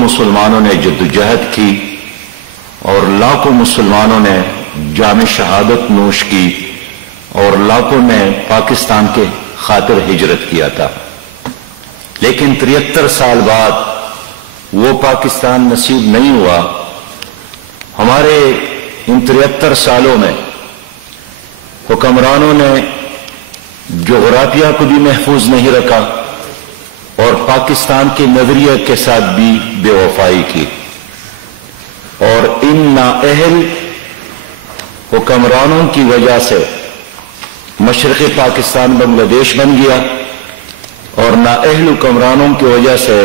مسلمانوں نے جدوجہد کی اور لاکھوں مسلمانوں نے جام شہادت نوش کی اور لاکھوں نے پاکستان کے خاطر ہجرت کیا تھا، لیکن 73 سال بعد وہ پاکستان نصیب نہیں ہوا۔ ہمارے ان 73 سالوں میں حکمرانوں نے جغرافیہ کو بھی محفوظ نہیں رکھا اور پاکستان کے نظریے کے ساتھ بھی بے وفائی کی، اور ان نااہل حکمرانوں کی وجہ سے مشرقی پاکستان بنگلہ دیش بن گیا، اور نااہل حکمرانوں کی وجہ سے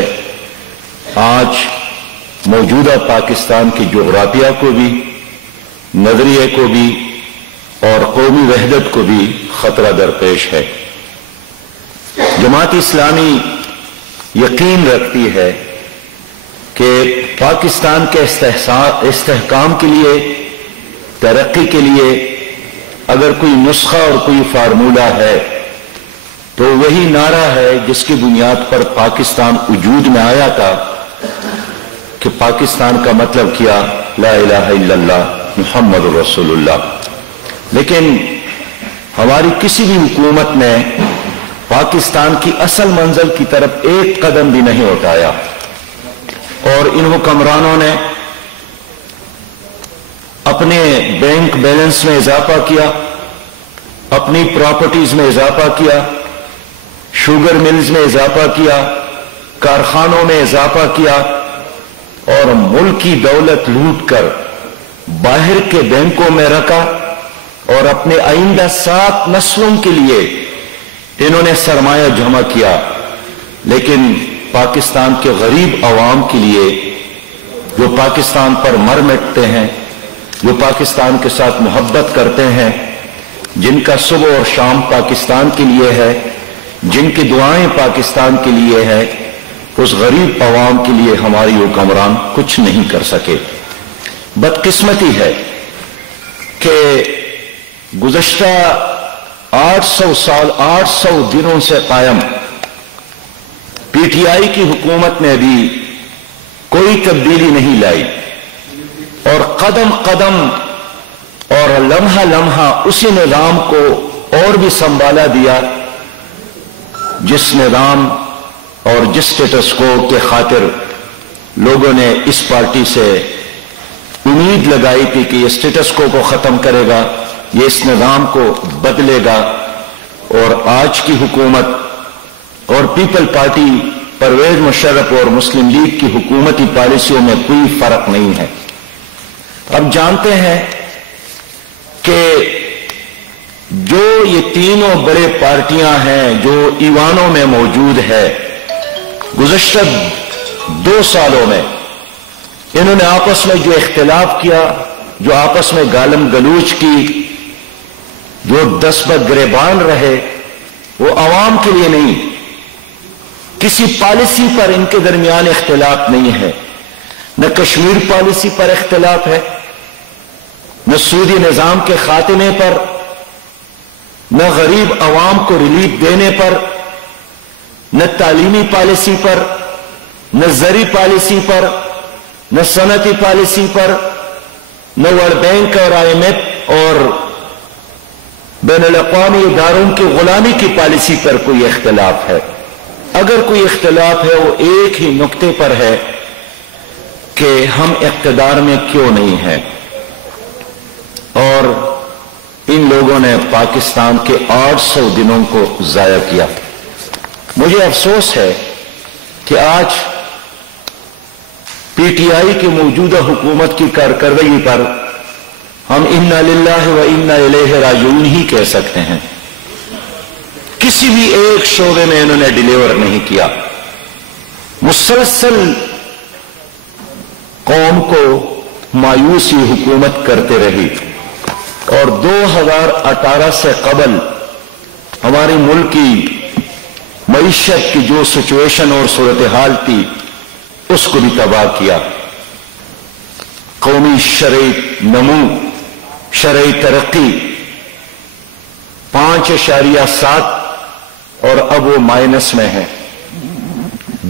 آج موجودہ پاکستان کی جغرافیہ کو بھی، نظریے کو بھی اور قومی وحدت کو بھی خطرہ درپیش ہے۔ جماعت اسلامی یقین رکھتی ہے کہ پاکستان کے استحکام کے لیے، ترقی کے لیے اگر کوئی نسخہ اور کوئی فارمولہ ہے تو وہی نعرہ ہے جس کی بنیاد پر پاکستان وجود میں آیا تھا کہ پاکستان کا مطلب کیا لا الہ الا اللہ محمد رسول اللہ۔ لیکن ہماری کسی بھی حکومت نے پاکستان کی اصل منزل کی طرف ایک قدم بھی نہیں اٹھایا، اور ان حکمرانوں نے اپنے بینک بیلنس میں اضافہ کیا، اپنی پراپرٹیز میں اضافہ کیا، شوگر ملز میں اضافہ کیا، کارخانوں میں اضافہ کیا، اور ملک کی دولت لوٹ کر باہر کے بینکوں میں رکھا، اور اپنے آئندہ 7 نسلوں کے لیے انہوں نے سرمایہ جمع کیا۔ لیکن پاکستان کے غریب عوام کے لیے، جو پاکستان پر مر مٹتے ہیں، جو پاکستان کے ساتھ محبت کرتے ہیں، جن کا صبح اور شام پاکستان کے لیے ہے، جن کی دعائیں پاکستان کے لیے ہے، اس غریب عوام کے لیے ہماری حکمران کچھ نہیں کر سکے۔ بدقسمتی ہے کہ گزشتہ 800 دنوں سے قائم پی ٹی آئی کی حکومت نے بھی کوئی تبدیلی نہیں لائی، اور قدم قدم اور لمحہ لمحہ اسی نظام کو اور بھی سنبھالا دیا جس نظام اور جس سٹیٹس کو کے خاطر لوگوں نے اس پارٹی سے امید لگائی تھی کہ یہ سٹیٹس کو ختم کرے گا، یہ اس نظام کو بدلے گا۔ اور آج کی حکومت اور پیپل پارٹی پرویز مشرف اور مسلم لیگ کی حکومتی پالیسیوں میں کوئی فرق نہیں ہے۔ اب جانتے ہیں کہ جو یہ تینوں بڑے پارٹیاں ہیں جو ایوانوں میں موجود ہے، گزشتہ 2 سالوں میں انہوں نے آپس میں جو اختلاف کیا، جو آپس میں گالم گلوچ کی، جو دستبد گریبان رہے، وہ عوام کے لیے نہیں، کسی پالیسی پر ان کے درمیان اختلاف نہیں ہے، نہ کشمیر پالیسی پر اختلاف ہے، نہ سودی نظام کے خاتمے پر، نہ غریب عوام کو ریلیف دینے پر، نہ تعلیمی پالیسی پر، نہ زرعی پالیسی پر، نہ صنعتی پالیسی پر، نہ ورلڈ بینک اور آئی ایم ایف اور بین الاقوامی اداروں کی غلامی کی پالیسی پر کوئی اختلاف ہے۔ اگر کوئی اختلاف ہے وہ ایک ہی نقطے پر ہے کہ ہم اقتدار میں کیوں نہیں ہیں، اور ان لوگوں نے پاکستان کے 800 دنوں کو ضائع کیا۔ مجھے افسوس ہے کہ آج پی ٹی آئی کی موجودہ حکومت کی کارکردگی پر ہم انا للہ و انا الیہ راجعون ہی کہہ سکتے ہیں۔ کسی بھی ایک شعبے میں انہوں نے ڈیلیور نہیں کیا، مسلسل قوم کو مایوسی حکومت کرتے رہی، اور 2018 سے قبل ہماری ملک کی معیشت کی جو سچویشن اور صورتحال تھی اس کو بھی تباہ کیا۔ قومی شرعی نمو، شرعی ترقی 5.7 اور اب وہ مائنس میں ہے۔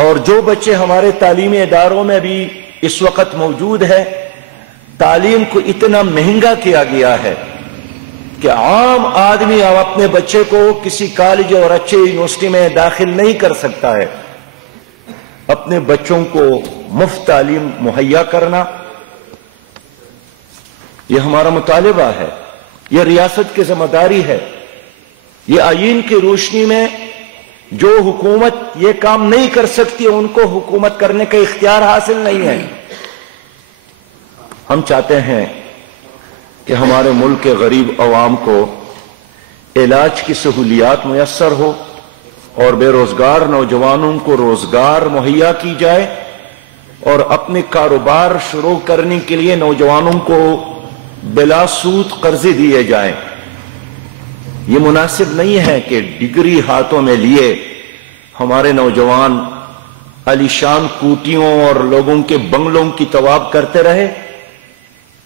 اور جو بچے ہمارے تعلیمی اداروں میں بھی اس وقت موجود ہے، تعلیم کو اتنا مہنگا کیا گیا ہے کہ عام آدمی اب اپنے بچے کو کسی کالج اور اچھے یونیورسٹی میں داخل نہیں کر سکتا ہے۔ اپنے بچوں کو مفت تعلیم مہیا کرنا یہ ہمارا مطالبہ ہے، یہ ریاست کی ذمہ داری ہے۔ یہ آئین کی روشنی میں جو حکومت یہ کام نہیں کر سکتی ان کو حکومت کرنے کا اختیار حاصل نہیں ہے۔ ہم چاہتے ہیں کہ ہمارے ملک کے غریب عوام کو علاج کی سہولیات میسر ہو اور بے روزگار نوجوانوں کو روزگار مہیا کی جائے، اور اپنے کاروبار شروع کرنے کے لیے نوجوانوں کو بلا سود قرضے دیے جائیں۔ یہ مناسب نہیں ہے کہ ڈگری ہاتھوں میں لیے ہمارے نوجوان عالیشان کوٹیوں اور لوگوں کے بنگلوں کی طواف کرتے رہے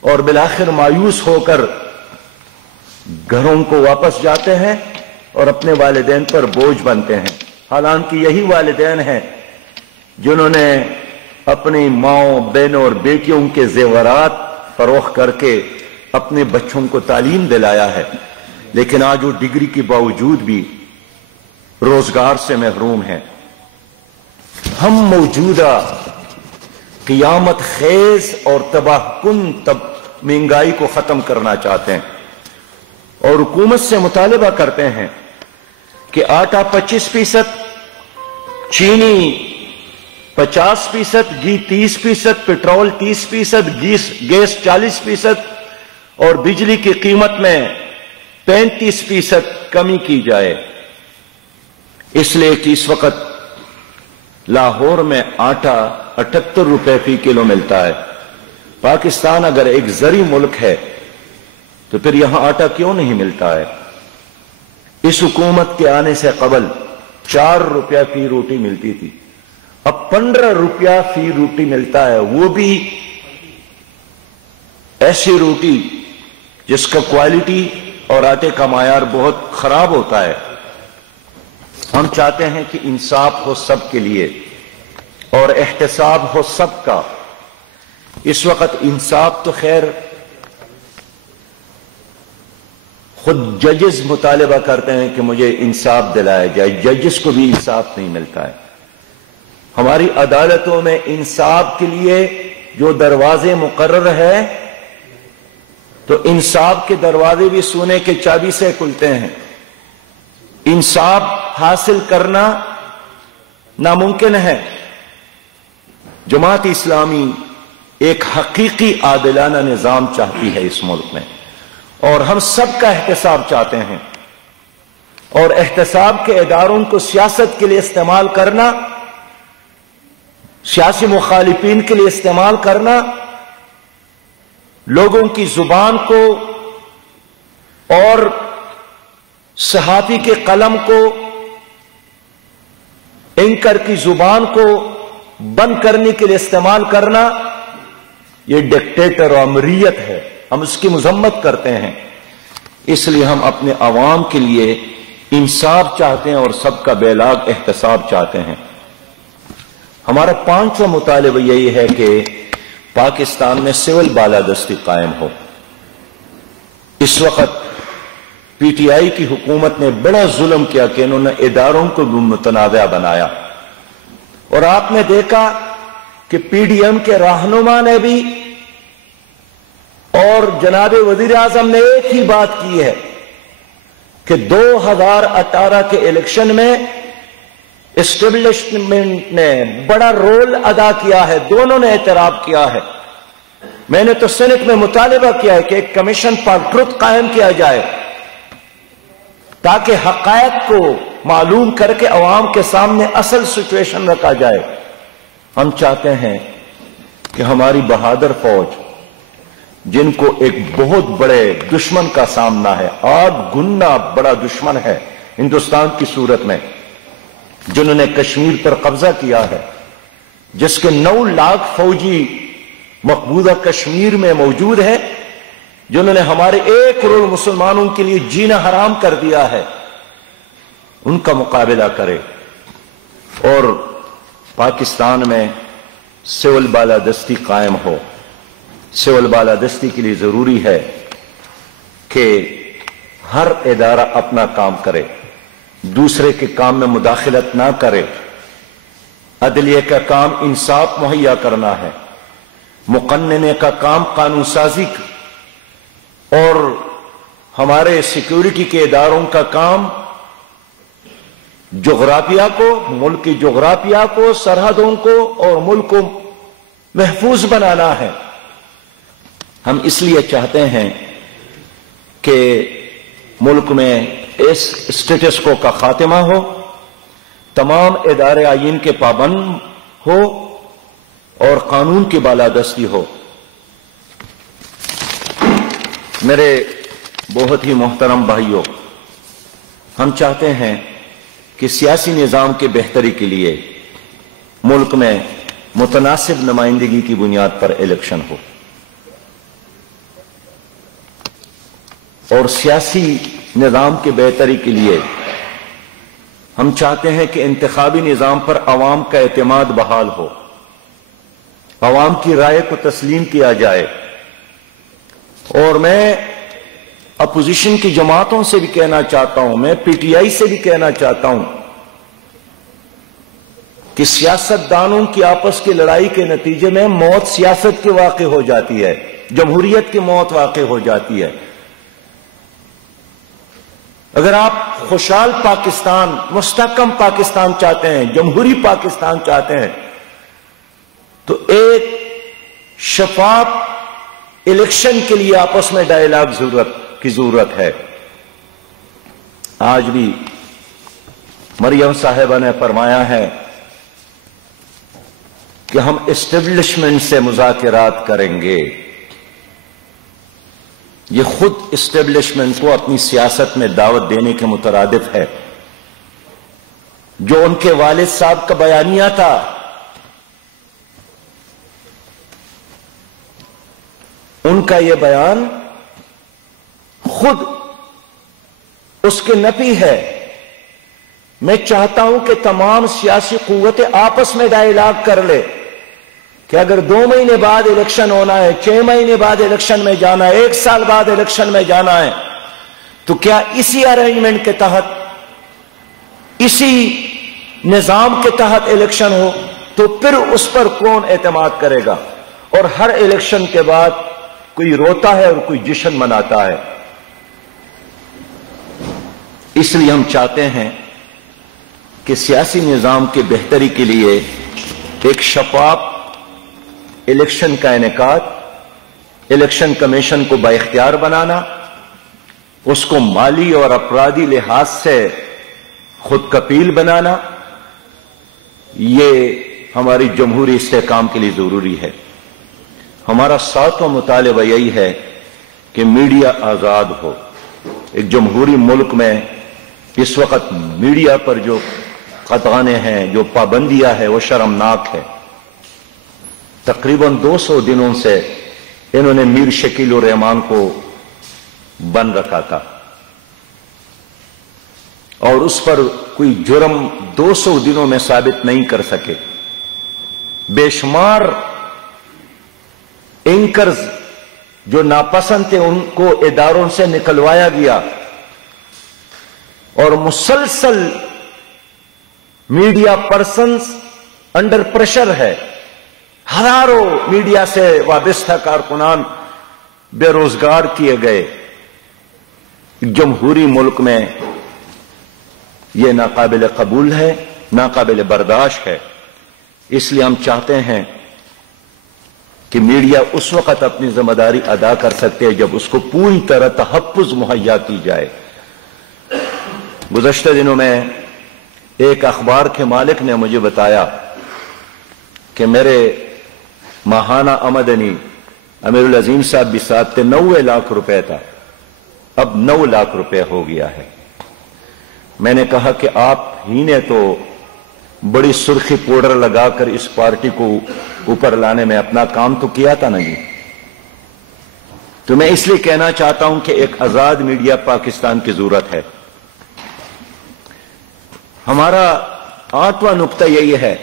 اور بالآخر مایوس ہو کر گھروں کو واپس جاتے ہیں اور اپنے والدین پر بوجھ بنتے ہیں۔ حالانکہ یہی والدین ہیں جنہوں نے اپنی ماؤں، بہنوں اور بیٹیوں کے زیورات فروخت کر کے اپنے بچوں کو تعلیم دلایا ہے، لیکن آج وہ ڈگری کے باوجود بھی روزگار سے محروم ہیں۔ ہم موجودہ قیامت خیز اور تباہ کن مہنگائی کو ختم کرنا چاہتے ہیں اور حکومت سے مطالبہ کرتے ہیں کہ آٹا 25%، چینی 50%، گھی 30%، پیٹرول 30%، گیس 40% اور بجلی کی قیمت میں 35% کمی کی جائے، اس لیے کہ اس وقت لاہور میں آٹا 78 روپے فی کلو ملتا ہے۔ پاکستان اگر ایک زرعی ملک ہے تو پھر یہاں آٹا کیوں نہیں ملتا ہے؟ اس حکومت کے آنے سے قبل 4 روپیہ فی روٹی ملتی تھی، اب 15 روپیہ فی روٹی ملتا ہے، وہ بھی ایسی روٹی جس کا کوالٹی اور آٹے کا معیار بہت خراب ہوتا ہے۔ ہم چاہتے ہیں کہ انصاف ہو سب کے لیے اور احتساب ہو سب کا۔ اس وقت انصاف تو خیر خود ججز مطالبہ کرتے ہیں کہ مجھے انصاف دلایا جائے، ججز کو بھی انصاف نہیں ملتا ہے۔ ہماری عدالتوں میں انصاف کے لیے جو دروازے مقرر ہے تو انصاف کے دروازے بھی سونے کے چابی سے کھلتے ہیں۔ انصاف حاصل کرنا ناممکن ہے۔ جماعت اسلامی ایک حقیقی عادلانہ نظام چاہتی ہے اس ملک میں، اور ہم سب کا احتساب چاہتے ہیں، اور احتساب کے اداروں کو سیاست کے لیے استعمال کرنا، سیاسی مخالفین کے لیے استعمال کرنا، لوگوں کی زبان کو اور صحافی کے قلم کو، اینکر کی زبان کو بند کرنے کے لیے استعمال کرنا، یہ ڈکٹیٹر و امریت ہے۔ ہم اس کی مذمت کرتے ہیں۔ اس لیے ہم اپنے عوام کے لیے انصاف چاہتے ہیں اور سب کا بے لاگ احتساب چاہتے ہیں۔ ہمارا 5واں مطالبہ یہی ہے کہ پاکستان میں سول بالادستی قائم ہو۔ اس وقت پی ٹی آئی کی حکومت نے بڑا ظلم کیا کہ انہوں نے اداروں کو بھی متنازع بنایا، اور آپ نے دیکھا کہ پی ڈی ایم کے رہنما نے بھی اور جناب وزیر اعظم نے ایک ہی بات کی ہے کہ 2018 کے الیکشن میں اسٹیبلشمنٹ نے بڑا رول ادا کیا ہے، دونوں نے اعتراف کیا ہے۔ میں نے تو سینٹ میں مطالبہ کیا ہے کہ ایک کمیشن فار ٹروتھ قائم کیا جائے تاکہ حقائق کو معلوم کر کے عوام کے سامنے اصل سچویشن رکھا جائے۔ ہم چاہتے ہیں کہ ہماری بہادر فوج، جن کو ایک بہت بڑے دشمن کا سامنا ہے، 8 گنا بڑا دشمن ہے ہندوستان کی صورت میں، جنہوں نے کشمیر پر قبضہ کیا ہے، جس کے 9 لاکھ فوجی مقبوضہ کشمیر میں موجود ہے، جنہوں نے ہمارے 1 کروڑ مسلمانوں کے لیے جینا حرام کر دیا ہے، ان کا مقابلہ کرے اور پاکستان میں سول بالادستی قائم ہو۔ سول بالادستی کے لیے ضروری ہے کہ ہر ادارہ اپنا کام کرے، دوسرے کے کام میں مداخلت نہ کرے۔ عدلیہ کا کام انصاف مہیا کرنا ہے، مقننہ کا کام قانون سازی اور ہمارے سیکیورٹی کے اداروں کا کام جغرافیہ کو، ملک کی جغرافیہ کو، سرحدوں کو اور ملک کو محفوظ بنانا ہے۔ ہم اس لیے چاہتے ہیں کہ ملک میں اس اسٹیٹس کو کا خاتمہ ہو، تمام ادارے آئین کے پابند ہو اور قانون کی بالادستی ہو۔ میرے بہت ہی محترم بھائیوں، ہم چاہتے ہیں کہ سیاسی نظام کی بہتری کے لیے ملک میں متناسب نمائندگی کی بنیاد پر الیکشن ہو، اور سیاسی نظام کی بہتری کے لیے ہم چاہتے ہیں کہ انتخابی نظام پر عوام کا اعتماد بحال ہو، عوام کی رائے کو تسلیم کیا جائے۔ اور میں اپوزیشن کی جماعتوں سے بھی کہنا چاہتا ہوں، میں پی ٹی آئی سے بھی کہنا چاہتا ہوں کہ سیاستدانوں کی آپس کی لڑائی کے نتیجے میں موت سیاست کی واقع ہو جاتی ہے، جمہوریت کی موت واقع ہو جاتی ہے۔ اگر آپ خوشحال پاکستان، مستحکم پاکستان چاہتے ہیں، جمہوری پاکستان چاہتے ہیں، تو ایک شفاف الیکشن کے لیے آپس میں ڈائیلاگ کی ضرورت ہے۔ آج بھی مریم صاحبہ نے فرمایا ہے کہ ہم اسٹیبلشمنٹ سے مذاکرات کریں گے۔ یہ خود اسٹیبلشمنٹ کو اپنی سیاست میں دعوت دینے کے مترادف ہے۔ جو ان کے والد صاحب کا بیانیہ تھا، ان کا یہ بیان خود اس کے نفی ہے۔ میں چاہتا ہوں کہ تمام سیاسی قوتیں آپس میں ڈائیلاگ کر لے کہ اگر 2 مہینے بعد الیکشن ہونا ہے، 6 مہینے بعد الیکشن میں جانا ہے، 1 سال بعد الیکشن میں جانا ہے، تو کیا اسی ارینجمنٹ کے تحت، اسی نظام کے تحت الیکشن ہو، تو پھر اس پر کون اعتماد کرے گا؟ اور ہر الیکشن کے بعد کوئی روتا ہے اور کوئی جشن مناتا ہے۔ اس لیے ہم چاہتے ہیں کہ سیاسی نظام کی بہتری کے لیے ایک شفاف الیکشن کا انعقاد، الیکشن کمیشن کو بااختیار بنانا، اس کو مالی اور افرادی لحاظ سے خود کفیل بنانا، یہ ہماری جمہوری استحکام کے لیے ضروری ہے۔ ہمارا 7واں مطالبہ یہی ہے کہ میڈیا آزاد ہو۔ ایک جمہوری ملک میں اس وقت میڈیا پر جو قطعانے ہیں، جو پابندیاں ہیں، وہ شرمناک ہے۔ تقریباً 200 دنوں سے انہوں نے میر شکیل الرحمان کو بند رکھا تھا، اور اس پر کوئی جرم 200 دنوں میں ثابت نہیں کر سکے۔ بے شمار اینکرز جو ناپسند تھے ان کو اداروں سے نکلوایا گیا، اور مسلسل میڈیا پرسنز انڈر پریشر ہے۔ ہزاروں میڈیا سے وابستہ کارکنان بے روزگار کیے گئے۔ جمہوری ملک میں یہ ناقابل قبول ہے، ناقابل برداشت ہے۔ اس لیے ہم چاہتے ہیں کہ میڈیا اس وقت اپنی ذمہ داری ادا کر سکتے ہیں جب اس کو پوری طرح تحفظ مہیا کی جائے۔ گزشتہ دنوں میں ایک اخبار کے مالک نے مجھے بتایا کہ میرے ماہانہ آمدنی امیر العظیم صاحب بھی ساتھ تھے، 90 لاکھ روپے تھا، اب 9 لاکھ روپے ہو گیا ہے۔ میں نے کہا کہ آپ ہی نے تو بڑی سرخی پاؤڈر لگا کر اس پارٹی کو اوپر لانے میں اپنا کام تو کیا تھا نا جی۔ تو میں اس لیے کہنا چاہتا ہوں کہ ایک آزاد میڈیا پاکستان کی ضرورت ہے۔ ہمارا 8واں نقطہ یہی ہے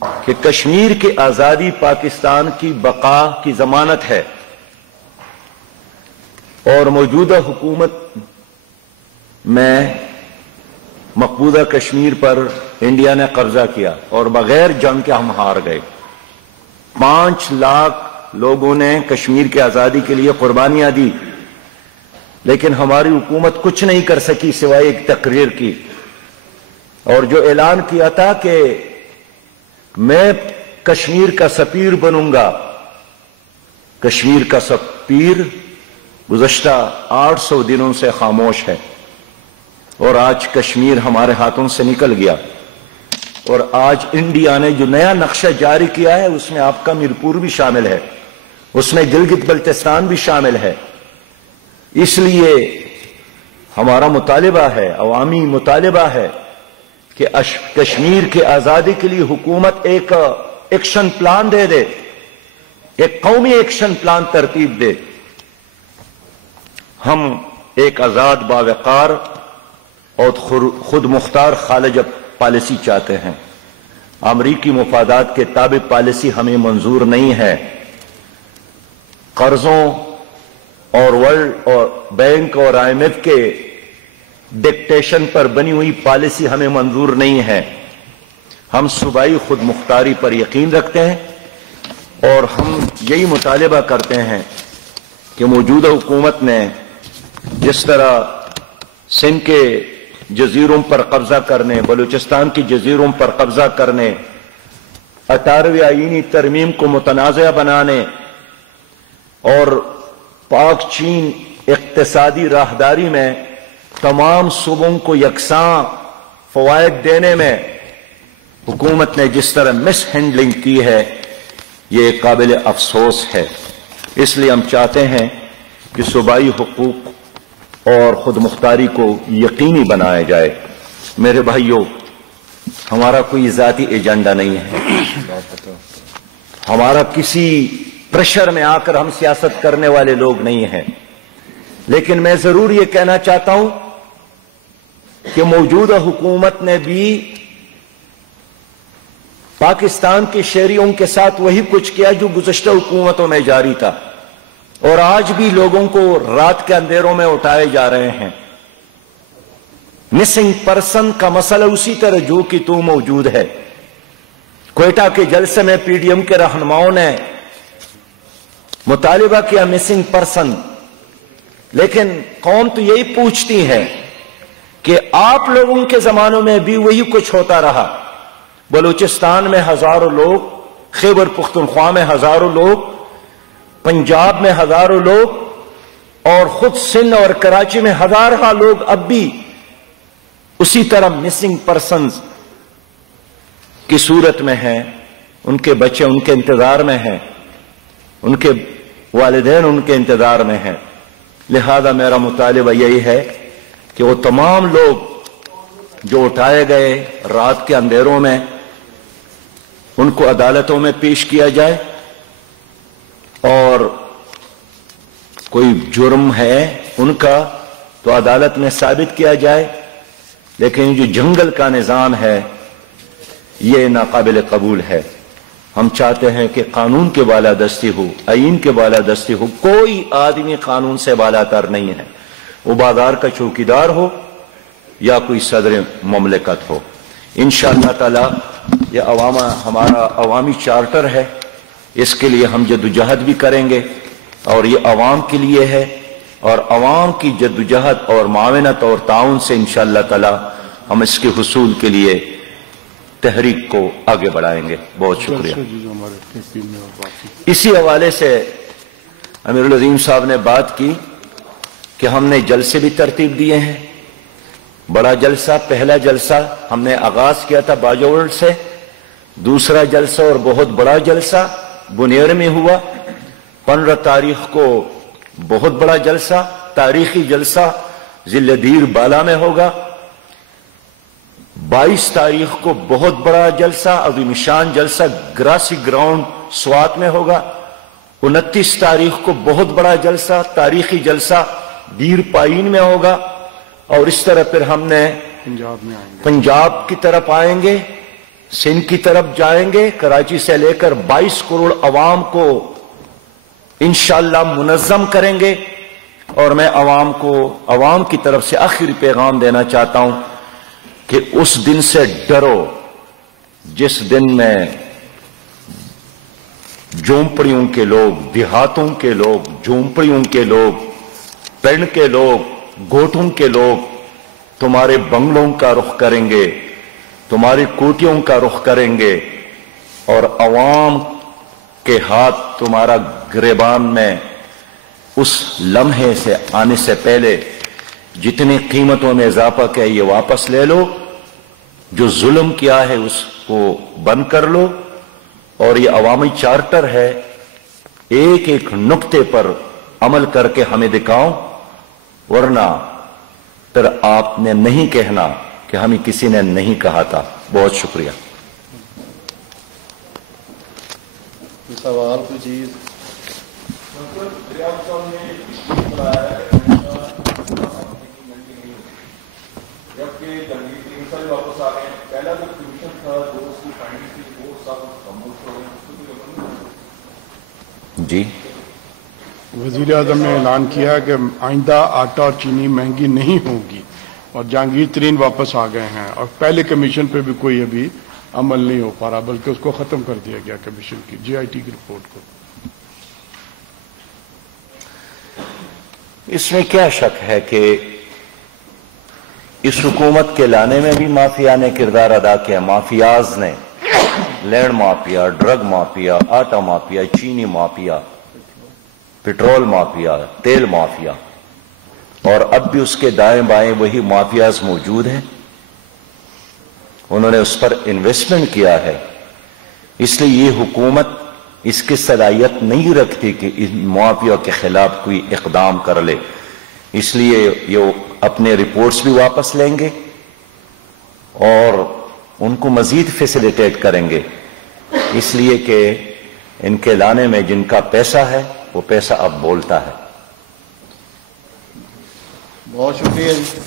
کہ کشمیر کی آزادی پاکستان کی بقا کی ضمانت ہے، اور موجودہ حکومت میں مقبوضہ کشمیر پر انڈیا نے قبضہ کیا اور بغیر جنگ کے ہم ہار گئے۔ 5 لاکھ لوگوں نے کشمیر کی آزادی کے لیے قربانیاں دی، لیکن ہماری حکومت کچھ نہیں کر سکی سوائے ایک تقریر کی، اور جو اعلان کیا تھا کہ میں کشمیر کا سفیر بنوں گا، کشمیر کا سفیر گزشتہ 800 دنوں سے خاموش ہے، اور آج کشمیر ہمارے ہاتھوں سے نکل گیا۔ اور آج انڈیا نے جو نیا نقشہ جاری کیا ہے اس میں آپ کا میرپور بھی شامل ہے، اس میں گلگت بلتستان بھی شامل ہے۔ اس لیے ہمارا مطالبہ ہے، عوامی مطالبہ ہے کہ کشمیر کی آزادی کے لیے حکومت ایک ایکشن پلان دے دے، ایک قومی ایکشن پلان ترتیب دے۔ ہم ایک آزاد باوقار اور خود مختار خالج پالیسی چاہتے ہیں۔ امریکی مفادات کے تابع پالیسی ہمیں منظور نہیں ہے۔ قرضوں اور ورلڈ اور بینک اور آئی ایم ایف کے ڈکٹیشن پر بنی ہوئی پالیسی ہمیں منظور نہیں ہے۔ ہم صوبائی خود مختاری پر یقین رکھتے ہیں، اور ہم یہی مطالبہ کرتے ہیں کہ موجودہ حکومت نے جس طرح سندھ کے جزیروں پر قبضہ کرنے، بلوچستان کی جزیروں پر قبضہ کرنے، 18ویں آئینی ترمیم کو متنازع بنانے اور پاک چین اقتصادی راہداری میں تمام صوبوں کو یکساں فوائد دینے میں حکومت نے جس طرح مس ہینڈلنگ کی ہے، یہ قابل افسوس ہے۔ اس لیے ہم چاہتے ہیں کہ صوبائی حقوق اور خود مختاری کو یقینی بنایا جائے۔ میرے بھائیوں، ہمارا کوئی ذاتی ایجنڈا نہیں ہے، ہمارا کسی پریشر میں آ کر ہم سیاست کرنے والے لوگ نہیں ہیں، لیکن میں ضرور یہ کہنا چاہتا ہوں کہ موجودہ حکومت نے بھی پاکستان کے شہریوں کے ساتھ وہی کچھ کیا جو گزشتہ حکومتوں میں جاری تھا، اور آج بھی لوگوں کو رات کے اندھیروں میں اٹھائے جا رہے ہیں۔ مسنگ پرسن کا مسئلہ اسی طرح جو کہ تو موجود ہے۔ کوئٹہ کے جلسے میں پی ڈی ایم کے رہنماؤں نے مطالبہ کیا مسنگ پرسن، لیکن قوم تو یہی پوچھتی ہے کہ آپ لوگوں کے زمانوں میں بھی وہی کچھ ہوتا رہا۔ بلوچستان میں ہزاروں لوگ، خیبر پختونخوا میں ہزاروں لوگ، پنجاب میں ہزاروں لوگ، اور خود سندھ اور کراچی میں ہزارہ لوگ اب بھی اسی طرح مسنگ پرسنز کی صورت میں ہیں۔ ان کے بچے ان کے انتظار میں ہیں، ان کے والدین ان کے انتظار میں ہیں۔ لہذا میرا مطالبہ یہی ہے کہ وہ تمام لوگ جو اٹھائے گئے رات کے اندھیروں میں، ان کو عدالتوں میں پیش کیا جائے، اور کوئی جرم ہے ان کا تو عدالت میں ثابت کیا جائے، لیکن جو جنگل کا نظام ہے یہ ناقابل قبول ہے۔ ہم چاہتے ہیں کہ قانون کے بالادستی ہو، آئین کے بالادستی ہو۔ کوئی آدمی قانون سے بالاتر نہیں ہے، وہ بازار کا چوکیدار ہو یا کوئی صدر مملکت ہو۔ انشاءاللہ تعالی یہ ہمارا عوامی چارٹر ہے، اس کے لیے ہم جدوجہد بھی کریں گے، اور یہ عوام کے لیے ہے، اور عوام کی جدوجہد اور معاونت اور تعاون سے انشاءاللہ تعالی ہم اس کے حصول کے لیے تحریک کو آگے بڑھائیں گے۔ بہت شکریہ۔ اسی حوالے سے امیر العظیم صاحب نے بات کی کہ ہم نے جلسے بھی ترتیب دیے ہیں۔ بڑا جلسہ، پہلا جلسہ ہم نے آغاز کیا تھا باجوڑ سے، دوسرا جلسہ اور بہت بڑا جلسہ بنیر میں ہوا۔ 15 تاریخ کو بہت بڑا جلسہ، تاریخی جلسہ ضلع دیر بالا میں ہوگا۔ 22 تاریخ کو بہت بڑا جلسہ، عظیم شان جلسہ گراسی گراؤنڈ سوات میں ہوگا۔ 29 تاریخ کو بہت بڑا جلسہ، تاریخی جلسہ دیر پائین میں ہوگا، اور اس طرح پھر ہم نے پنجاب کی طرف آئیں گے، سندھ کی طرف جائیں گے، کراچی سے لے کر 22 کروڑ عوام کو انشاءاللہ منظم کریں گے، اور میں عوام کی طرف سے آخری پیغام دینا چاہتا ہوں کہ اس دن سے ڈرو جس دن میں جھونپڑیوں کے لوگ، دیہاتوں کے لوگ، جھونپڑیوں کے لوگ، پنڈ کے لوگ، گوٹھوں کے لوگ تمہارے بنگلوں کا رخ کریں گے، تمہاری کوٹیوں کا رخ کریں گے، اور عوام کے ہاتھ تمہارا گریبان میں اس لمحے سے آنے سے پہلے جتنی قیمتوں میں اضافہ کیا یہ واپس لے لو، جو ظلم کیا ہے اس کو بند کر لو، اور یہ عوامی چارٹر ہے، ایک ایک نقطے پر عمل کر کے ہمیں دکھاؤ، ورنہ پھر آپ نے نہیں کہنا کہ ہمیں کسی نے نہیں کہا تھا۔ بہت شکریہ۔ سوال کوئی چیز جی، وزیر اعظم نے اعلان کیا کہ آئندہ آٹا اور چینی مہنگی نہیں ہوگی، اور جہانگیر ترین واپس آ گئے ہیں، اور پہلے کمیشن پہ بھی کوئی ابھی عمل نہیں ہو پا رہا، بلکہ اس کو ختم کر دیا گیا کمیشن کی، جی آئی ٹی کی رپورٹ کو۔ اس میں کیا شک ہے کہ اس حکومت کے لانے میں بھی مافیا نے کردار ادا کیا، مافیاز نے، لینڈ مافیا، ڈرگ مافیا، آٹا مافیا، چینی مافیا، پٹرول مافیا، تیل مافیا، اور اب بھی اس کے دائیں بائیں وہی مافیاز موجود ہیں۔ انہوں نے اس پر انویسٹمنٹ کیا ہے، اس لیے یہ حکومت اس کی صلاحیت نہیں رکھتی کہ ان مافیا کے خلاف کوئی اقدام کر لے، اس لیے یہ اپنے رپورٹس بھی واپس لیں گے اور ان کو مزید فیسیلیٹیٹ کریں گے، اس لیے کہ ان کے لانے میں جن کا پیسہ ہے وہ پیسہ اب بولتا ہے۔ بہت شکریہ جی۔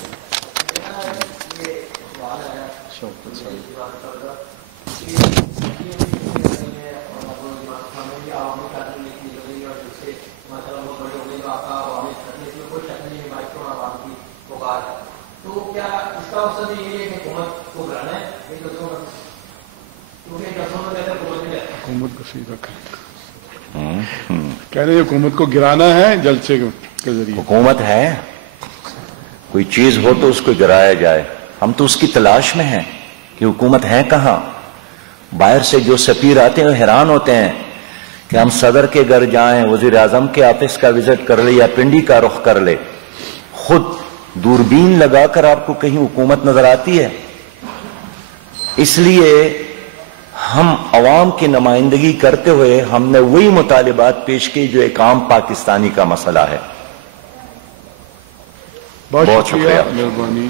حکومت کو صحیح رکھا، کہہ رہے حکومت کو گرانا ہے جلسے کے ذریعے۔ حکومت ہے، کوئی چیز ہو تو اس کو گرایا جائے، ہم تو اس کی تلاش میں ہیں کہ حکومت ہے کہاں۔ باہر سے جو سفیر آتے ہیں وہ حیران ہوتے ہیں کہ ہم صدر کے گھر جائیں، وزیر اعظم کے آفس کا وزٹ کر لے یا پنڈی کا رخ کر لے، خود دوربین لگا کر آپ کو کہیں حکومت نظر آتی ہے؟ اس لیے ہم عوام کی نمائندگی کرتے ہوئے ہم نے وہی مطالبات پیش کی جو ایک عام پاکستانی کا مسئلہ ہے۔ بہت شکریہ، مہربانی۔